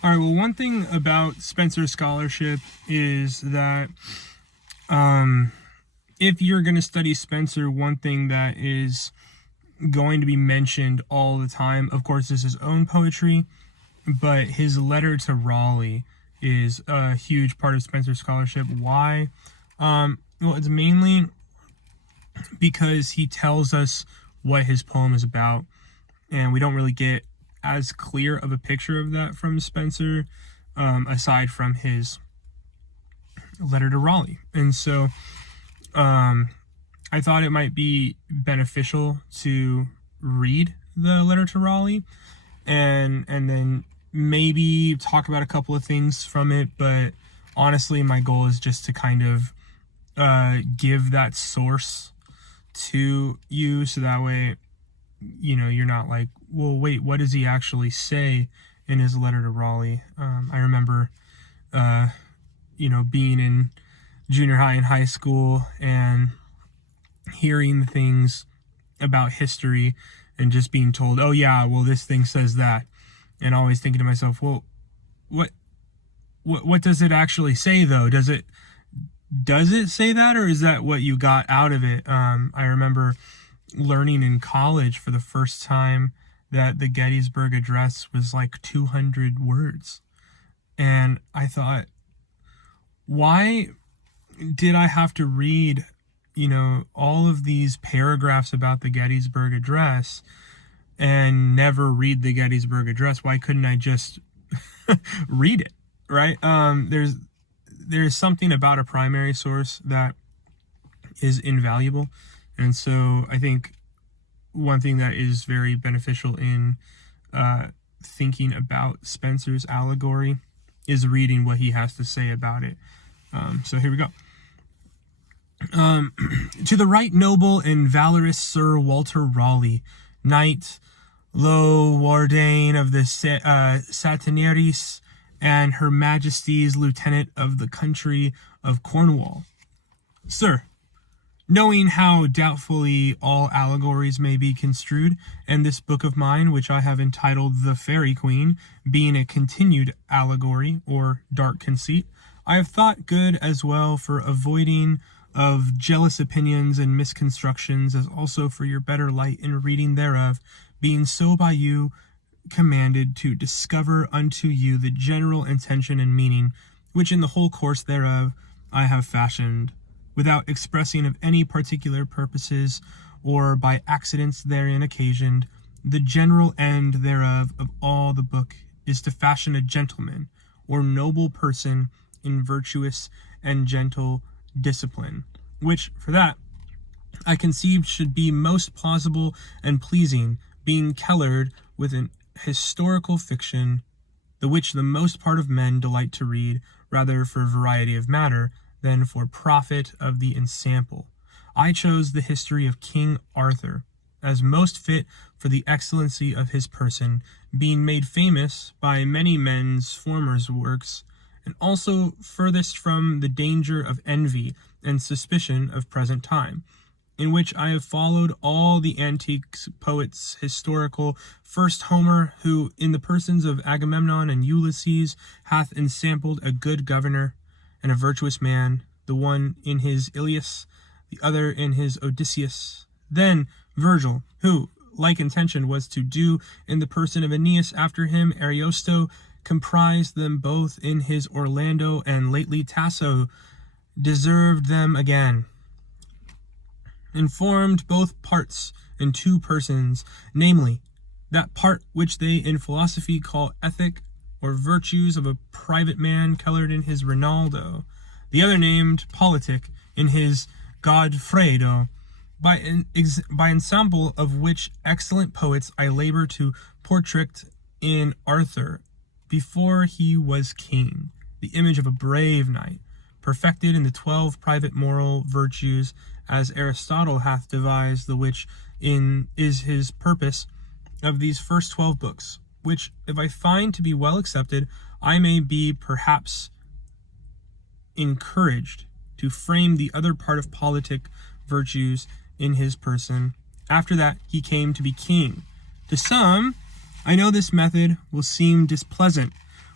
All right, well, one thing about Spenser scholarship is that if you're going to study Spenser, one thing that is going to be mentioned all the time, of course, is his own poetry, but his letter to Raleigh is a huge part of Spenser scholarship. Why? Well, it's mainly because he tells us what his poem is about, and we don't really get as clear of a picture of that from Spenser, aside from his letter to Raleigh. And so I thought it might be beneficial to read the letter to Raleigh and then maybe talk about a couple of things from it. But honestly, my goal is just to kind of give that source to you, so that way, you know, you're not like, well, wait, what does he actually say in his letter to Raleigh? I remember, being in junior high and high school and hearing things about history and just being told, oh yeah, well, this thing says that, and always thinking to myself, well, what does it actually say though? Does it say that, or is that what you got out of it? I remember learning in college for the first time that the Gettysburg Address was like 200 words. And I thought, why did I have to read, all of these paragraphs about the Gettysburg Address and never read the Gettysburg Address? Why couldn't I just read it, right? There's something about a primary source that is invaluable. And so I think one thing that is very beneficial in thinking about Spenser's allegory is reading what he has to say about it. So here we go. To the right noble and valorous Sir Walter Raleigh, Knight, Low Warden of the Sataneries, and Her Majesty's Lieutenant of the country of Cornwall. Sir, knowing how doubtfully all allegories may be construed, and this book of mine, which I have entitled The Fairy Queen, being a continued allegory, or dark conceit, I have thought good as well for avoiding of jealous opinions and misconstructions, as also for your better light in reading thereof, being so by you commanded to discover unto you the general intention and meaning, which in the whole course thereof I have fashioned, without expressing of any particular purposes, or by accidents therein occasioned. The general end thereof of all the book is to fashion a gentleman, or noble person, in virtuous and gentle discipline, which, for that, I conceived should be most plausible and pleasing, being colored with an historical fiction, the which the most part of men delight to read, rather for variety of matter than for profit of the ensample. I chose the history of King Arthur, as most fit for the excellency of his person, being made famous by many men's former works, and also furthest from the danger of envy and suspicion of present time, in which I have followed all the antique poets historical, first Homer, who in the persons of Agamemnon and Ulysses hath ensampled a good governor and a virtuous man, the one in his Ilias, the other in his Odysseus. Then Virgil, who, like intention, was to do in the person of Aeneas after him Ariosto, comprised them both in his Orlando, and lately Tasso deserved them again, informed both parts in two persons, namely, that part which they in philosophy call ethic, or virtues of a private man, colored in his Rinaldo, the other named politic in his Godfredo, by ensample of which excellent poets I labor to portrait in Arthur, before he was king, the image of a brave knight, perfected in the 12 private moral virtues, as Aristotle hath devised, the which is his purpose of these first 12 books, which, if I find to be well accepted, I may be perhaps encouraged to frame the other part of politic virtues in his person. After that he came to be king. To some, I know this method will seem displeasant,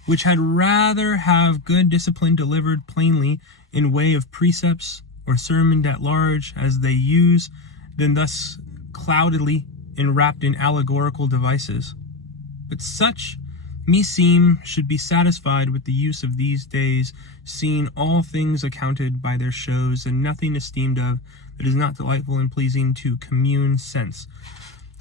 which had rather have good discipline delivered plainly in way of precepts or sermoned at large as they use, than thus cloudedly enwrapped in allegorical devices. But such, meseem, should be satisfied with the use of these days, seeing all things accounted by their shows, and nothing esteemed of that is not delightful and pleasing to commune sense.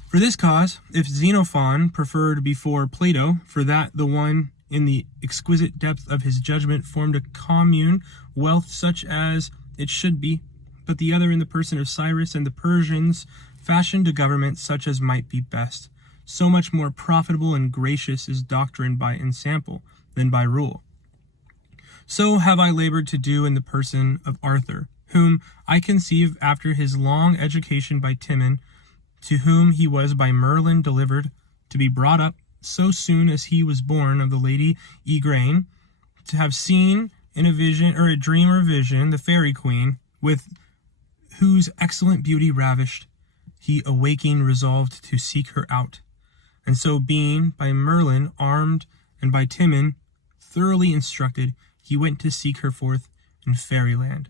For this cause, if Xenophon preferred before Plato, for that the one in the exquisite depth of his judgment formed a commune wealth such as it should be, but the other in the person of Cyrus and the Persians fashioned a government such as might be best, so much more profitable and gracious is doctrine by ensample than by rule. So have I labored to do in the person of Arthur, whom I conceive after his long education by Timon, to whom he was by Merlin delivered, to be brought up so soon as he was born of the lady Igraine, to have seen in a vision or a dream or vision the fairy queen, with whose excellent beauty ravished, he awaking resolved to seek her out. And so being by Merlin armed and by Timon thoroughly instructed, he went to seek her forth in fairyland.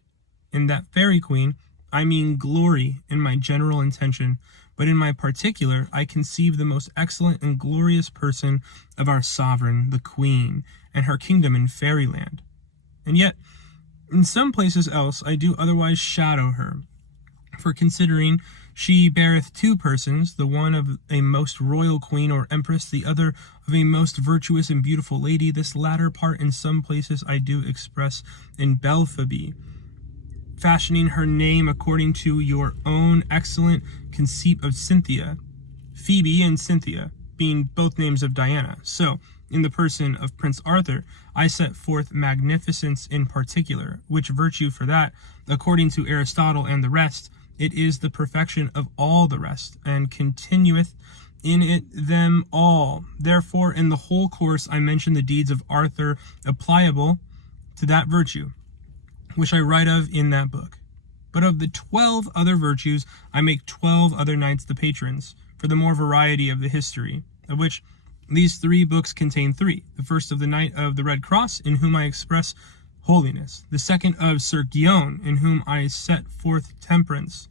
In that fairy queen, I mean glory in my general intention, but in my particular I conceive the most excellent and glorious person of our sovereign, the queen, and her kingdom in fairyland. And yet, in some places else I do otherwise shadow her. For considering she beareth two persons, the one of a most royal queen or empress, the other of a most virtuous and beautiful lady, this latter part in some places I do express in Belphoebe, fashioning her name according to your own excellent conceit of Cynthia, Phoebe and Cynthia, being both names of Diana. So, in the person of Prince Arthur, I set forth magnificence in particular, which virtue for that, according to Aristotle and the rest, it is the perfection of all the rest, and continueth in it them all. Therefore, in the whole course I mention the deeds of Arthur applicable to that virtue, which I write of in that book. But of the 12 other virtues, I make 12 other knights the patrons, for the more variety of the history, of which these 3 books contain 3. The first of the Knight of the Red Cross, in whom I express holiness. The second of Sir Guion, in whom I set forth temperance.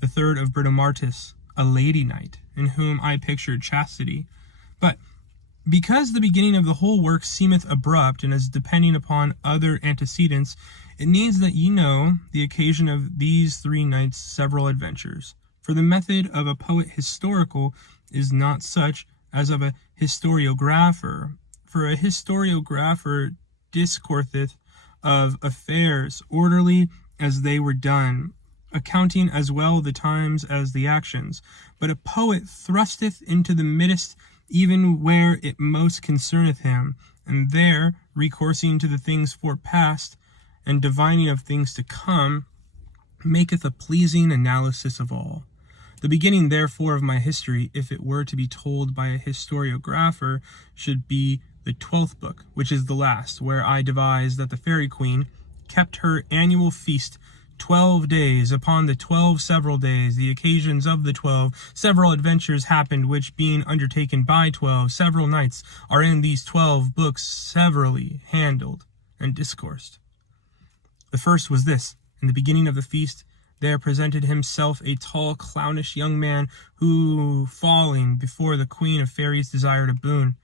The third of Britomartis, a lady knight, in whom I pictured chastity. But because the beginning of the whole work seemeth abrupt, and as depending upon other antecedents, it needs that ye know the occasion of these 3 knights' several adventures. For the method of a poet historical is not such as of a historiographer. For a historiographer discourseth of affairs orderly as they were done, accounting as well the times as the actions. But a poet thrusteth into the midst even where it most concerneth him, and there, recoursing to the things forepast, and divining of things to come, maketh a pleasing analysis of all. The beginning, therefore, of my history, if it were to be told by a historiographer, should be the 12th book, which is the last, where I devise that the fairy queen kept her annual feast 12 days. Upon the 12 several days, the occasions of the 12 several adventures happened, which being undertaken by 12 several nights, are in these 12 books severally handled and discoursed. The first was this: in the beginning of the feast, there presented himself a tall, clownish young man, who, falling before the queen of fairies, desired a boon,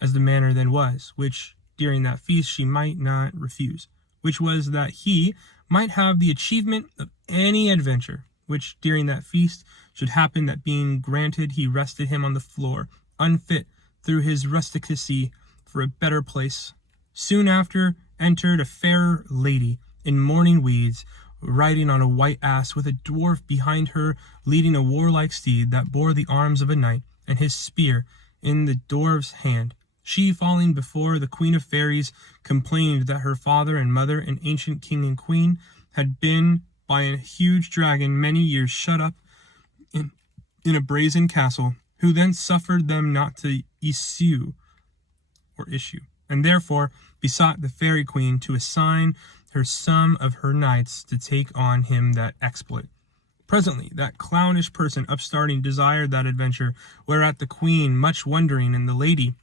as the manner then was, which during that feast she might not refuse, which was that he might have the achievement of any adventure, which during that feast should happen, that being granted, he rested him on the floor, unfit through his rusticacy for a better place. Soon after entered a fair lady in mourning weeds, riding on a white ass, with a dwarf behind her, leading a warlike steed that bore the arms of a knight, and his spear in the dwarf's hand. She, falling before the queen of fairies, complained that her father and mother, an ancient king and queen, had been by a huge dragon many years shut up in a brazen castle, who then suffered them not to issue, and therefore besought the fairy queen to assign her some of her knights to take on him that exploit. Presently, that clownish person upstarting desired that adventure, whereat the queen, much wondering, and the lady,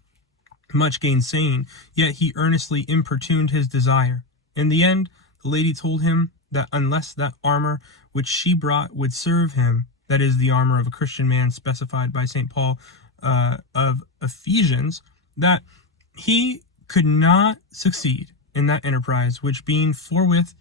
much gainsaying, yet he earnestly importuned his desire. In the end, the lady told him that unless that armor which she brought would serve him, that is, the armor of a Christian man specified by St. Paul of Ephesians, that he could not succeed in that enterprise, which being forthwith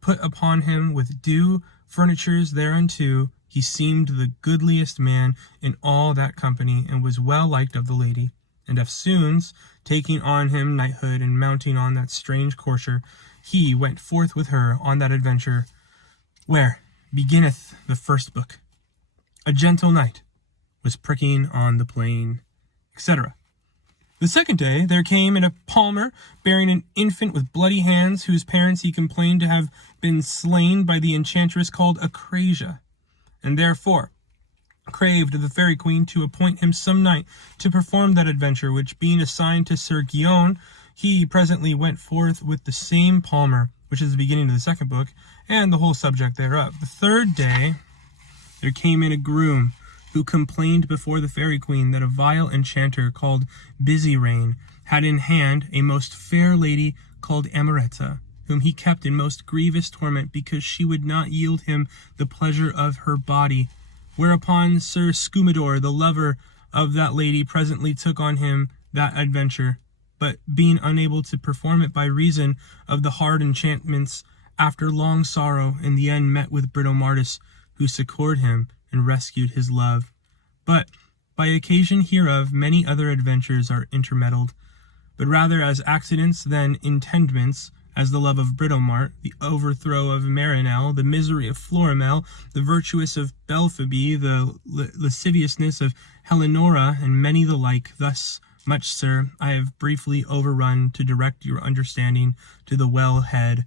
put upon him with due furnitures thereunto, he seemed the goodliest man in all that company, and was well liked of the lady. And eftsoons, taking on him knighthood, and mounting on that strange courser, he went forth with her on that adventure, where beginneth the first book. A gentle knight was pricking on the plain, etc. The second day there came in a palmer bearing an infant with bloody hands, whose parents he complained to have been slain by the enchantress called Acrasia, and therefore craved of the fairy queen to appoint him some night to perform that adventure, which being assigned to Sir Guyon, he presently went forth with the same palmer, which is the beginning of the second book, and the whole subject thereof. The third day there came in a groom, who complained before the fairy queen that a vile enchanter called Busy Rain had in hand a most fair lady called Amoretta, whom he kept in most grievous torment, because she would not yield him the pleasure of her body. Whereupon Sir Scumador, the lover of that lady, presently took on him that adventure, but being unable to perform it by reason of the hard enchantments, after long sorrow, in the end met with Britomartis, who succored him and rescued his love. But by occasion hereof many other adventures are intermeddled, but rather as accidents than intendments, as the love of Britomart, the overthrow of Marinell, the misery of Florimel, the virtuous of Belphoebe, the lasciviousness of Helenora, and many the like. Thus much, sir, I have briefly overrun to direct your understanding to the well head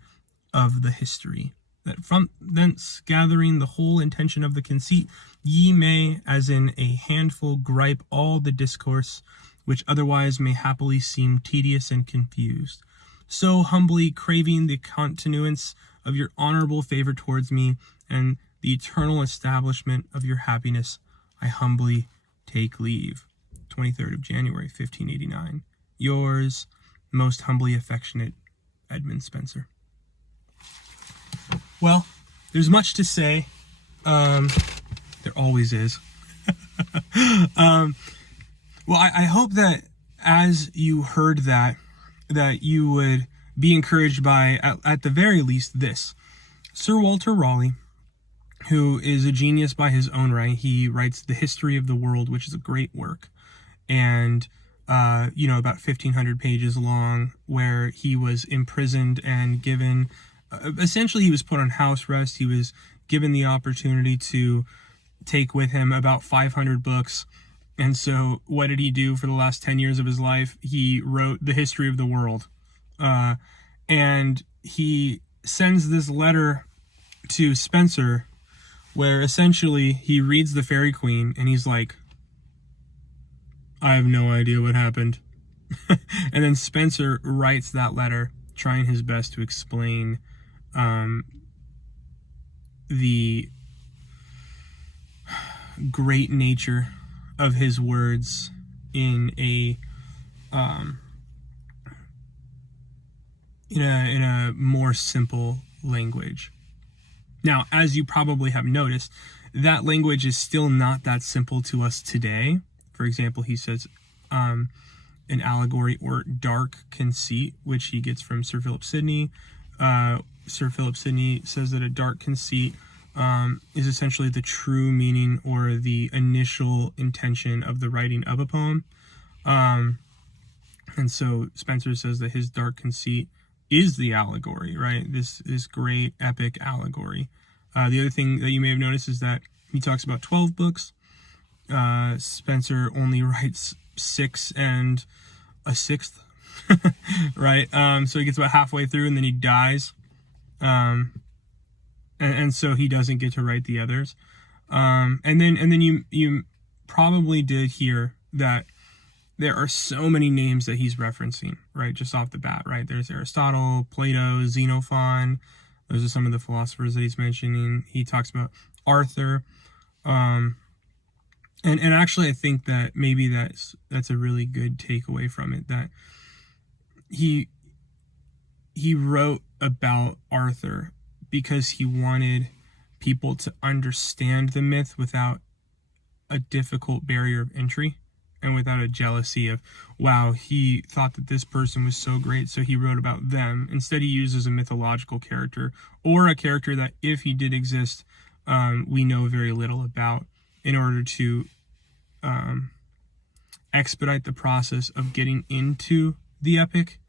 of the history, that from thence gathering the whole intention of the conceit, ye may, as in a handful, gripe all the discourse, which otherwise may happily seem tedious and confused. So humbly craving the continuance of your honorable favor towards me, and the eternal establishment of your happiness, I humbly take leave. 23rd of January, 1589. Yours, most humbly affectionate, Edmund Spenser. Well, there's much to say. There always is. Well, I hope that as you heard that you would be encouraged by, at the very least, this. Sir Walter Raleigh, who is a genius by his own right, he writes The History of the World, which is a great work, and about 1,500 pages long, where he was imprisoned and given, essentially he was put on house arrest. He was given the opportunity to take with him about 500 books. And so what did he do for the last 10 years of his life? He wrote The History of the World. And he sends this letter to Spenser, where essentially he reads the Fairy Queen and he's like, I have no idea what happened. And then Spenser writes that letter, trying his best to explain the great nature of his words in a more simple language. Now, as you probably have noticed, that language is still not that simple to us today. For example, he says an allegory or dark conceit, which he gets from Sir Philip Sidney. Sir Philip Sidney says that a dark conceit is essentially the true meaning or the initial intention of the writing of a poem. And so Spenser says that his dark conceit is the allegory, right? This great epic allegory. The other thing that you may have noticed is that he talks about 12 books. Spenser only writes 6 and a sixth, right? So he gets about halfway through and then he dies. And so he doesn't get to write the others. And then you probably did hear that there are so many names that he's referencing, right? Just off the bat, right? There's Aristotle, Plato, Xenophon. Those are some of the philosophers that he's mentioning. He talks about Arthur. And actually, I think that maybe that's a really good takeaway from it, that he wrote about Arthur because he wanted people to understand the myth without a difficult barrier of entry and without a jealousy of, wow, he thought that this person was so great, so he wrote about them. Instead, he uses a mythological character, or a character that, if he did exist, we know very little about, in order to expedite the process of getting into the epic.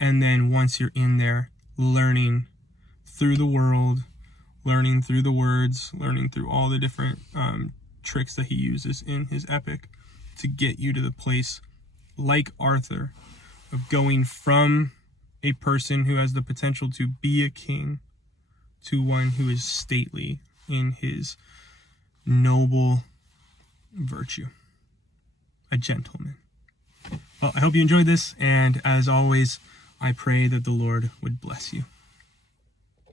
And then once you're in there, learning through the world, learning through the words, learning through all the different tricks that he uses in his epic to get you to the place, like Arthur, of going from a person who has the potential to be a king to one who is stately in his noble virtue, a gentleman. Well, I hope you enjoyed this, and as always, I pray that the Lord would bless you.